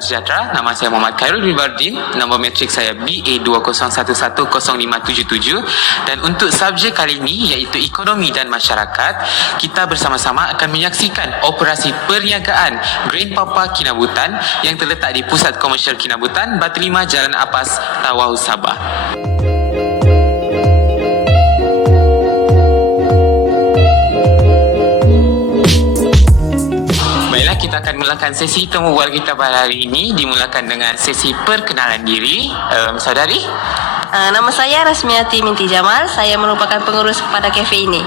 salam sejahtera. Nama saya Muhammad Khairul Bibardin. Nombor matrik saya BA20110577. Dan untuk subjek kali ini iaitu Ekonomi dan Masyarakat, kita bersama-sama akan menyaksikan operasi perniagaan Grain Papa Kinabutan yang terletak di Pusat Komersial Kinabutan, Batu Lima, Jalan Apas, Tawau, Sabah. Kita akan mulakan sesi temu bual kita pada hari ini, dimulakan dengan sesi perkenalan diri. Saudari? Nama saya Rasmiati Minti Jamal. Saya merupakan pengurus kepada kafe ini.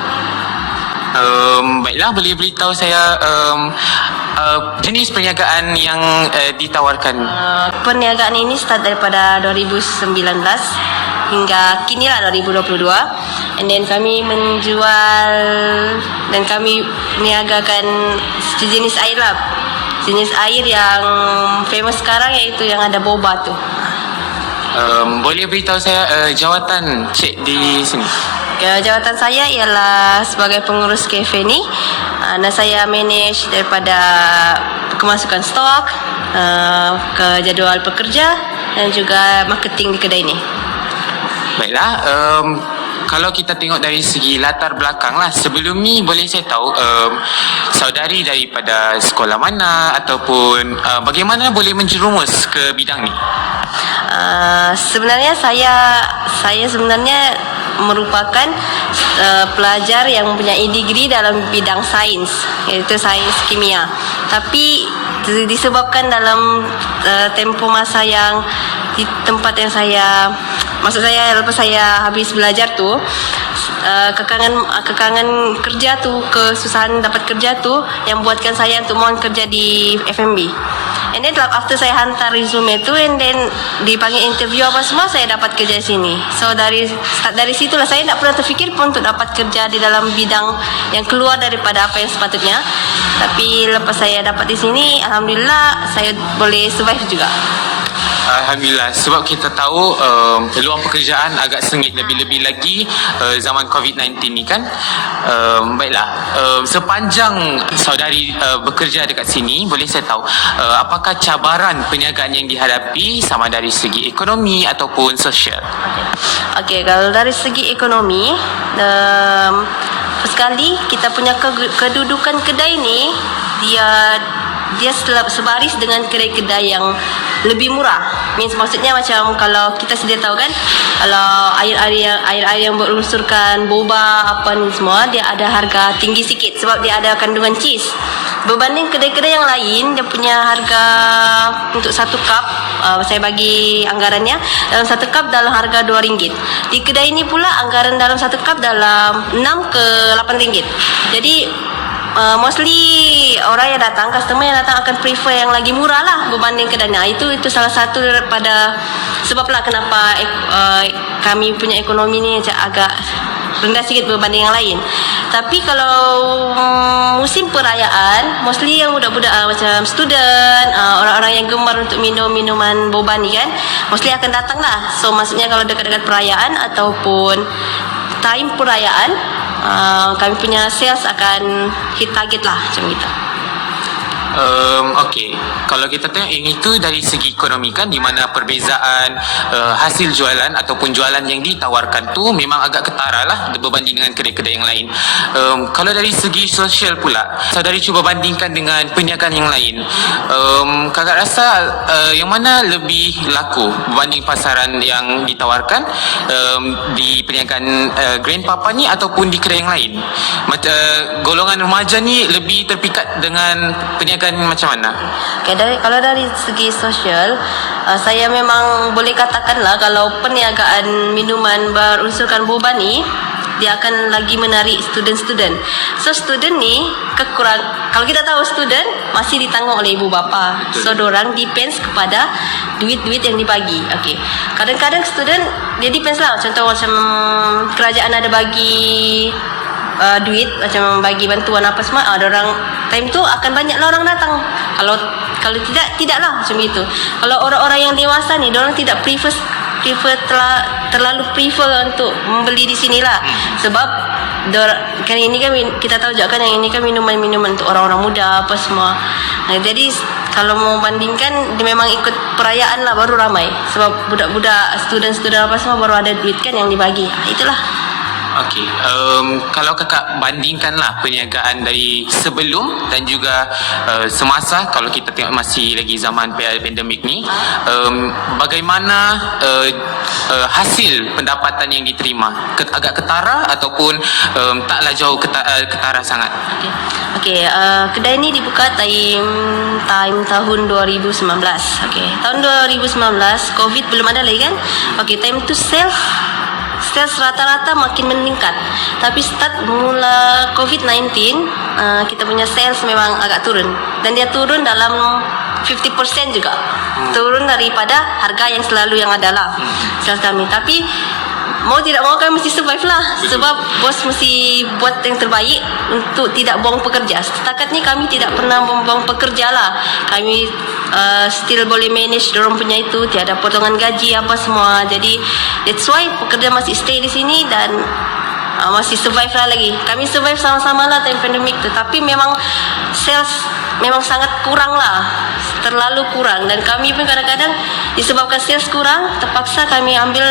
Baiklah, boleh beritahu saya jenis perniagaan yang ditawarkan? Perniagaan ini start daripada 2019 hingga kini lah 2022. And then kami menjual dan kami meniagakan sejenis air lah. Jenis air yang famous sekarang iaitu yang ada boba tu. Boleh beritahu saya jawatan Cik di sini? Jawatan saya ialah sebagai pengurus kafe ni. Dan saya manage daripada kemasukan stok, ke jadual pekerja dan juga marketing di kedai ni. Baiklah, kalau kita tengok dari segi latar belakang lah, sebelum ni boleh saya tahu saudari daripada sekolah mana ataupun bagaimana boleh menjerumus ke bidang ni? Sebenarnya saya sebenarnya merupakan pelajar yang mempunyai degree dalam bidang sains, iaitu sains kimia. Tapi disebabkan dalam tempoh masa yang di tempat yang maksud saya lepas saya habis belajar tu, kekangan kerja tu, kesusahan dapat kerja tu yang buatkan saya untuk mohon kerja di F&B. And then after saya hantar resume tu, and then dipanggil interview apa semua, saya dapat kerja di sini. So dari situlah saya tak pernah terfikir pun untuk dapat kerja di dalam bidang yang keluar daripada apa yang sepatutnya. Tapi lepas saya dapat di sini, alhamdulillah saya boleh survive juga. Alhamdulillah, sebab kita tahu peluang pekerjaan agak sengit, lebih-lebih lagi zaman COVID-19 ni kan. Baiklah, sepanjang saudari bekerja dekat sini, boleh saya tahu apakah cabaran perniagaan yang dihadapi sama dari segi ekonomi ataupun sosial? Okey, kalau dari segi ekonomi, sekali kita punya kedudukan kedai ni, dia sebaris dengan kedai-kedai yang lebih murah. Maksudnya macam kalau kita sedia tahu kan, kalau air yang berunsurkan boba apa ni semua, dia ada harga tinggi sikit sebab dia ada kandungan cheese. Berbanding kedai-kedai yang lain, dia punya harga untuk satu cup, saya bagi anggarannya, dalam satu cup dalam harga RM2. Di kedai ini pula anggaran dalam satu cup dalam RM6 ke RM8. Jadi mostly orang yang datang, customer yang datang akan prefer yang lagi murah lah berbanding kedai. Itu salah satu daripada sebab lah kenapa kami punya ekonomi ni agak rendah sikit berbanding yang lain. Tapi kalau musim perayaan, mostly yang budak-budak macam student, orang-orang yang gemar untuk minum minuman boba ni kan, mostly akan datang lah. So maksudnya kalau dekat-dekat perayaan ataupun time perayaan, kami punya sales akan hit target lah macam gitu. Okey, kalau kita tengok yang itu dari segi ekonomi kan, di mana perbezaan hasil jualan ataupun jualan yang ditawarkan tu memang agak ketara lah berbanding dengan kedai-kedai yang lain. Kalau dari segi sosial pula, saudari cuba bandingkan dengan perniagaan yang lain, kakak rasa yang mana lebih laku berbanding pasaran yang ditawarkan di perniagaan Grain Papa ni ataupun di kedai yang lain? Golongan remaja ni lebih terpikat dengan perniagaan macam mana? Okay, kalau dari segi sosial, saya memang boleh katakanlah kalau perniagaan minuman berunsurkan boba ni, dia akan lagi menarik student-student. So student ni kalau kita tahu student masih ditanggung oleh ibu bapa. So dorang depends kepada duit-duit yang dibagi. Okey. Kadang-kadang student dia depends lah. Contoh macam kerajaan ada bagi duit, macam bagi bantuan apa semua, orang time tu akan banyaklah orang datang. Kalau tidaklah macam itu. Kalau orang-orang yang dewasa ni, orang tidak terlalu prefer untuk membeli di sinilah. Sebab kan ini kan kita tahu juga kan, yang ini kan minuman-minuman untuk orang-orang muda apa semua. Jadi kalau mau bandingkan dia memang ikut perayaan lah baru ramai. Sebab budak-budak student-student apa semua baru ada duit kan yang dibagi. Itulah. Okey, kalau kakak bandingkanlah perniagaan dari sebelum dan juga semasa, kalau kita tengok masih lagi zaman pandemik ni, bagaimana hasil pendapatan yang diterima? Agak ketara ataupun taklah jauh ketara sangat? Okey, kedai ni dibuka time tahun 2019. Okey, tahun 2019 COVID belum ada lagi kan? Okey, time tu sales rata-rata makin meningkat. Tapi start mula COVID-19, kita punya sales memang agak turun. Dan dia turun dalam 50% juga. Turun daripada harga yang selalu yang ada lah sales kami. Tapi mau tidak mau kami mesti survive lah. Sebab bos mesti buat yang terbaik untuk tidak buang pekerja. Setakat ni kami tidak pernah membuang pekerja lah. Kami still boleh manage dorang punya itu, tiada potongan gaji apa semua. Jadi that's why pekerja masih stay di sini dan masih survive lah lagi. Kami survive sama-sama lah time pandemic tu. Tapi memang sales memang sangat kurang lah, terlalu kurang. Dan kami pun kadang-kadang disebabkan sales kurang, terpaksa kami ambil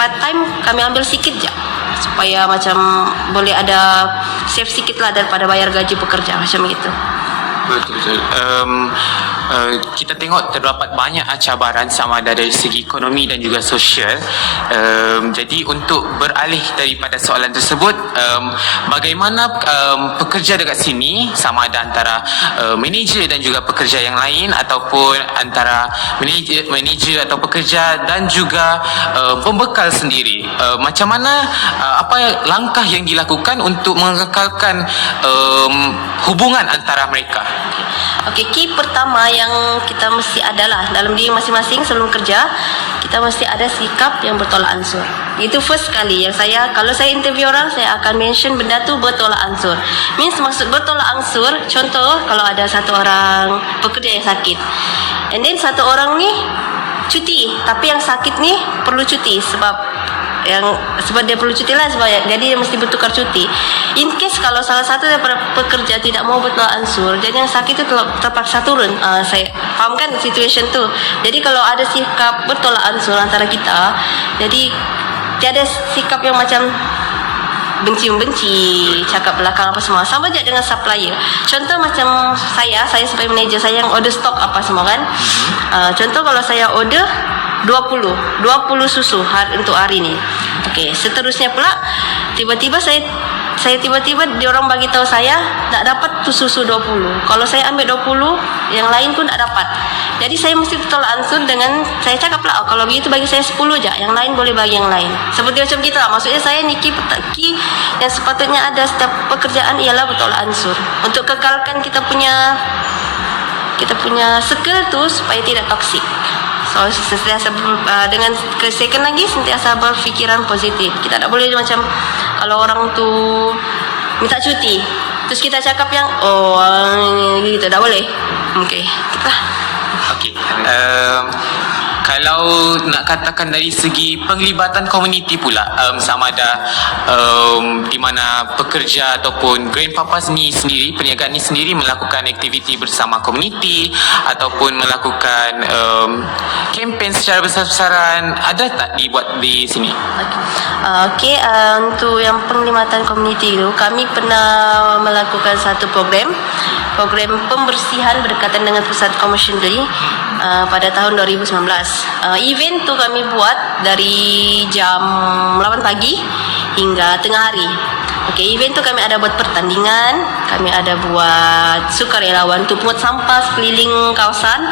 part time, kami ambil sikit je supaya macam boleh ada save sikit lah daripada bayar gaji pekerja macam itu. Betul-betul. Kita tengok terdapat banyak cabaran sama ada dari segi ekonomi dan juga sosial. Jadi untuk beralih daripada soalan tersebut, bagaimana pekerja dekat sini, sama ada antara manager dan juga pekerja yang lain, ataupun antara manager atau pekerja dan juga pembekal sendiri, macam mana apa langkah yang dilakukan untuk mengekalkan hubungan antara mereka? Okey, key pertama yang kita mesti adalah dalam diri masing-masing sebelum kerja, kita mesti ada sikap yang bertolak ansur. Itu first kali yang kalau saya interview orang, saya akan mention benda tu bertolak ansur. Means maksud bertolak ansur, contoh kalau ada satu orang pekerja yang sakit, and then satu orang ni cuti, tapi yang sakit ni perlu cuti sebab dia perlu cuti lah, jadi dia mesti bertukar cuti. In case kalau salah satu daripada pekerja tidak mau bertolak ansur, jadi yang sakit itu terpaksa turun. Saya faham kan situation tu. Jadi kalau ada sikap bertolak ansur antara kita, jadi tiada sikap yang macam benci-benci, cakap belakang apa semua. Sama je dengan supplier. Contoh macam saya sebagai manager, saya yang order stok apa semua kan. Contoh kalau saya order 20 susu untuk hari ni. Okey, seterusnya pula tiba-tiba saya tiba-tiba diorang bagi tahu saya tak dapat tu susu 20. Kalau saya ambil 20, yang lain pun tak dapat. Jadi saya mesti bertolak ansur dengan saya cakap lah, kalau begitu bagi saya 10 je, yang lain boleh bagi yang lain. Seperti macam kita lah. Maksudnya saya ni key yang sepatutnya ada setiap pekerjaan ialah bertolak ansur untuk kekalkan kita punya circle tu supaya tidak toksik. So sentiasa dengan second lagi sentiasa berfikiran positif. Kita tak boleh macam kalau orang tu minta cuti terus kita cakap yang gitu, tak boleh. Okey, kita. Okey. Kalau nak katakan dari segi penglibatan komuniti pula, sama ada di mana pekerja ataupun grandpapas ni sendiri, perniagaan ni sendiri melakukan aktiviti bersama komuniti ataupun melakukan kempen secara besar-besaran, ada tak dibuat di sini? Okey, untuk yang penglibatan komuniti itu, kami pernah melakukan satu program pembersihan berdekatan dengan pusat komersial pada tahun 2019. Event tu kami buat dari jam 8 pagi hingga tengah hari. Okey, event tu kami ada buat pertandingan, kami ada buat sukarelawan untuk pungut sampah sekeliling kawasan,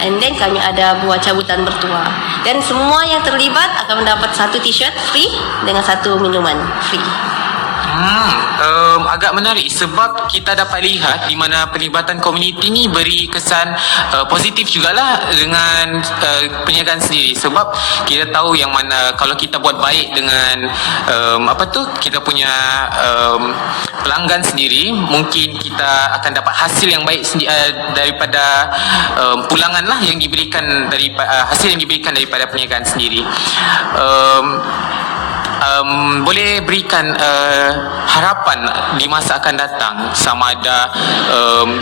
and then kami ada buat cabutan bertuah. Dan semua yang terlibat akan mendapat satu t-shirt free dengan satu minuman free. Agak menarik sebab kita dapat lihat di mana pelibatan komuniti ni beri kesan positif jugalah dengan perniagaan sendiri, sebab kita tahu yang mana kalau kita buat baik dengan kita punya pelanggan sendiri, mungkin kita akan dapat hasil yang baik daripada pulangan lah yang diberikan hasil yang diberikan daripada perniagaan sendiri. boleh berikan harapan di masa akan datang sama ada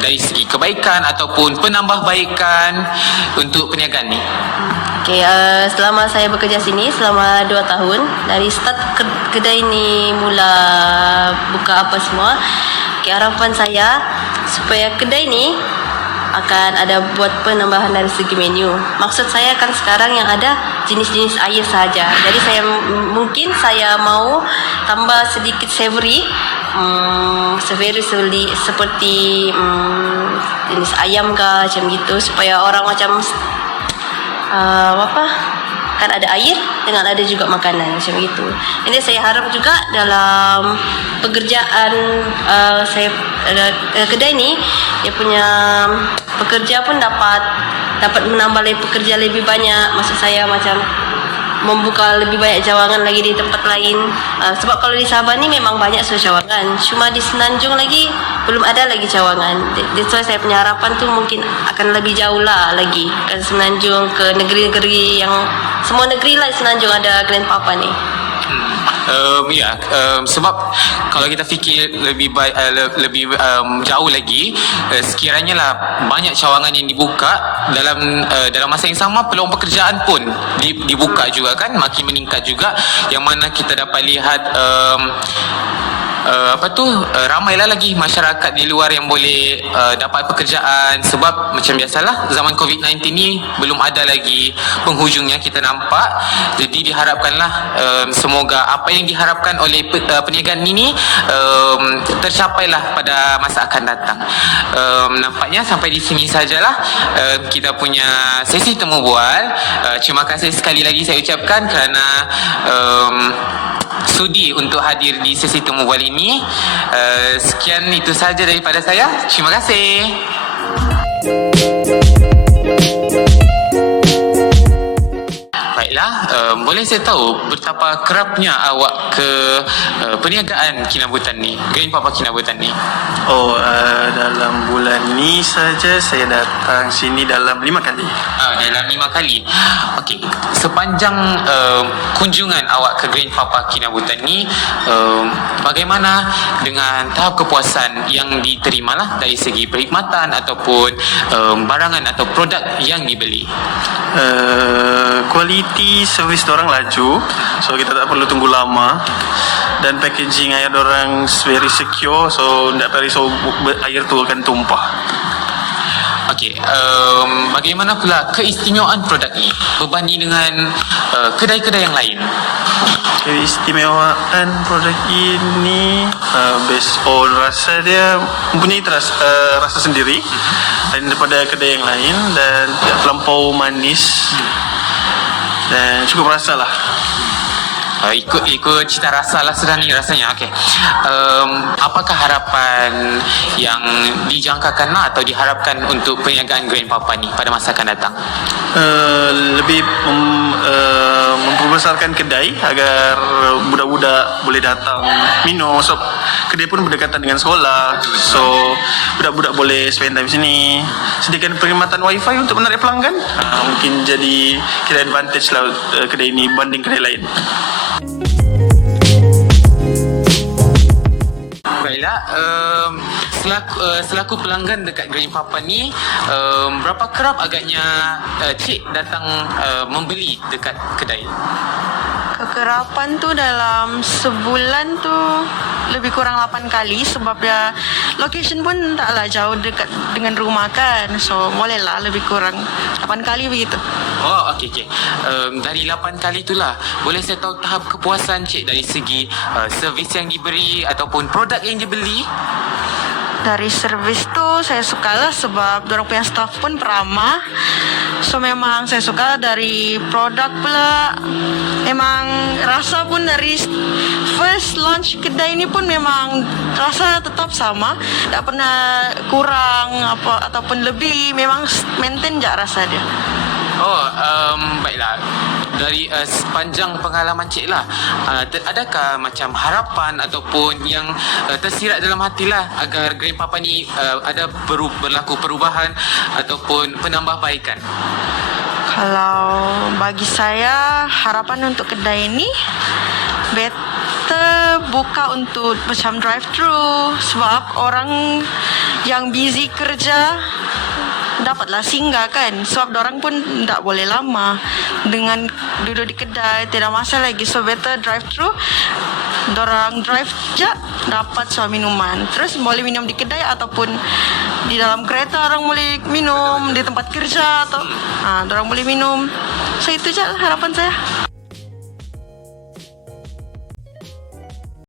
dari segi kebaikan ataupun penambahbaikan untuk perniagaan ni? Okay, selama saya bekerja sini selama 2 tahun, dari start kedai ni mula buka apa semua, okay, harapan saya supaya kedai ni akan ada buat penambahan dari segi menu. Maksud saya kan sekarang yang ada jenis-jenis air saja. Jadi saya mungkin saya mau tambah sedikit savory, seperti jenis ayam kah macam gitu, supaya orang macam kan ada air dengan ada juga makanan macam itu. Jadi saya harap juga dalam pekerjaan saya kedai ni, dia punya pekerja pun dapat menambah lagi pekerja lebih banyak. Maksud saya macam membuka lebih banyak cawangan lagi di tempat lain. Sebab kalau di Sabah ni memang banyak cawangan, cuma di Semenanjung lagi belum ada lagi cawangan. That's why saya punya harapan tu mungkin akan lebih jauh lah lagi ke Semenanjung, ke negeri-negeri yang semua negeri lah di Semenanjung ada Grand Papa ni. Sebab kalau kita fikir lebih baik, lebih jauh lagi, sekiranya lah banyak cawangan yang dibuka dalam masa yang sama, peluang pekerjaan pun dibuka juga kan, makin meningkat juga, yang mana kita dapat lihat ramailah lagi masyarakat di luar yang boleh dapat pekerjaan. Sebab macam biasalah, zaman COVID-19 ni belum ada lagi penghujungnya kita nampak. Jadi diharapkanlah semoga apa yang diharapkan oleh perniagaan ini tercapailah pada masa akan datang. Nampaknya sampai di sini sajalah kita punya sesi temu bual. Terima kasih sekali lagi saya ucapkan kerana sudi untuk hadir di sesi temu bual ini. Sekian itu saja daripada saya. Terima kasih. Baiklah, boleh saya tahu betapa kerapnya awak ke perniagaan Kinabutan ni, Grand Papa Kinabutan ni? Dalam bulan ni saja saya datang sini dalam 5 kali. Dalam 5 kali. Okey, sepanjang kunjungan awak ke Grand Papa Kinabutan ni, bagaimana dengan tahap kepuasan yang diterimalah dari segi perkhidmatan ataupun barangan atau produk yang dibeli? Kualiti servis diorang laju, so kita tak perlu tunggu lama, dan packaging air diorang very secure, so tak perlu risau air tu akan tumpah. Okey, bagaimana pula keistimewaan produk ini berbanding dengan kedai-kedai yang lain? Keistimewaan produk ini based on rasa dia mempunyai rasa sendiri lain daripada kedai yang lain, dan tidak terlampau manis dan cukup rasa lah. Ikut cita rasa lah sudah ni rasanya. Okey, apakah harapan yang dijangkakan lah atau diharapkan untuk perniagaan Grand Papa ni pada masa akan datang? Lebih memperbesarkan kedai agar budak-budak boleh datang minum. So kedai pun berdekatan dengan sekolah, so budak-budak boleh spend time sini. Sediakan perkhidmatan wifi untuk menarik pelanggan. Mungkin jadi kira advantage lah kedai ini banding kedai lain. Baiklah, selaku pelanggan dekat Grand Papa ni, berapa kerap agaknya cik datang membeli dekat kedai? Kekerapan tu dalam sebulan tu lebih kurang 8 kali, sebab dia location pun taklah jauh dekat dengan rumah kan, so bolehlah lebih kurang 8 kali begitu. Oh, okey. Dari 8 kali itulah, boleh saya tahu tahap kepuasan cik dari segi servis yang diberi ataupun produk yang dibeli? Dari servis tu saya sukalah sebab dorang punya staff pun ramah. So memang saya suka dari produk pula. Memang rasa pun dari first launch kedai ni pun memang rasa tetap sama. Tak pernah kurang apa ataupun lebih. Memang maintain je rasa dia. Baiklah. Dari sepanjang pengalaman cik lah, adakah macam harapan ataupun yang tersirat dalam hati lah agar Grand Papa ni ada berlaku perubahan ataupun penambahbaikan? Kalau bagi saya, harapan untuk kedai ini better buka untuk macam drive thru, sebab orang yang busy kerja dapatlah singgah kan, sebab dorang pun tak boleh lama dengan duduk di kedai, tidak masalah lagi. So better drive thru, dorang drive je dapat semua minuman, terus boleh minum di kedai ataupun di dalam kereta orang boleh minum, di tempat kerja atau dorang boleh minum. So itu je lah harapan saya.